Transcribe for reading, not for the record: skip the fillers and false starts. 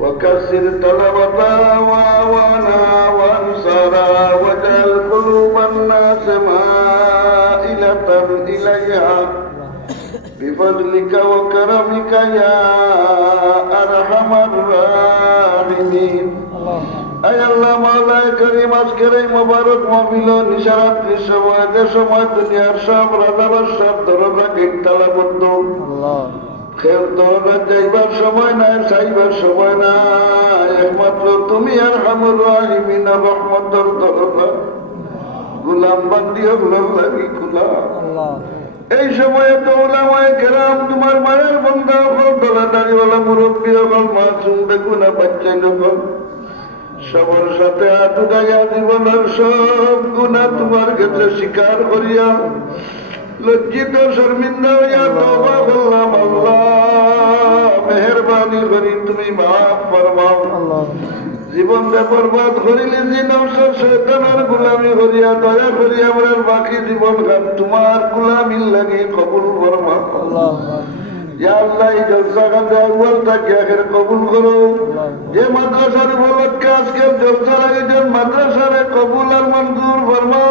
وكسر طلبة وأعوانا وأنصارا واجعل قلوب الناس مائلة إليها بفضلك وكرمك يا أرحم الراحمين আয় আল্লাহ মাওলায়ে কারীম আজকের এই মোবারক মাহফিল নিশারাত্রির সময় যে সময় দুনিয়ার সব রাজা বাদশার দরজা গেট তালাবদ্ধ কেউ দরজা যাইবার সময় নাই চাইবার সময় নাই একমাত্র তুমি আরহামুর রাহিমিন রহমতের দরজা গোলাম বান্দি হলো লাগি খোলা এই সময়ে তো ওলামায়ে কেরাম তোমার মায়ের বন্ধা হল দলা দাড়িওয়ালা মুরব্বী হল মাসুম বেগুনা বাচ্চা যখন সবার সাথে হাত উঠাইয়া জীবনের সব গুণা তোমার কাছে স্বীকার করিয়া লজ্জিত শর্মিন্দা হইয়া তওবা করলাম আল্লাহ মেহেরবানি করি তুমি মাফ ফরমাও জীবনটা বরবাদ করিলে যে নওশাদ শয়তানের গোলামি করিয়া দয়া করিয়া আমরা বাকি জীবন খান তোমার গোলামির লাগি কবুল ফরমাও ইয়া আল্লাহ এই জলসা খাতে আউয়াল থেকে আখের কবুল করো যে মাদ্রাসার উপলক্ষে আজকের জলসা লাগিয়েছেন মাদ্রাসারে কবুল আর মঞ্জুর ফরমাও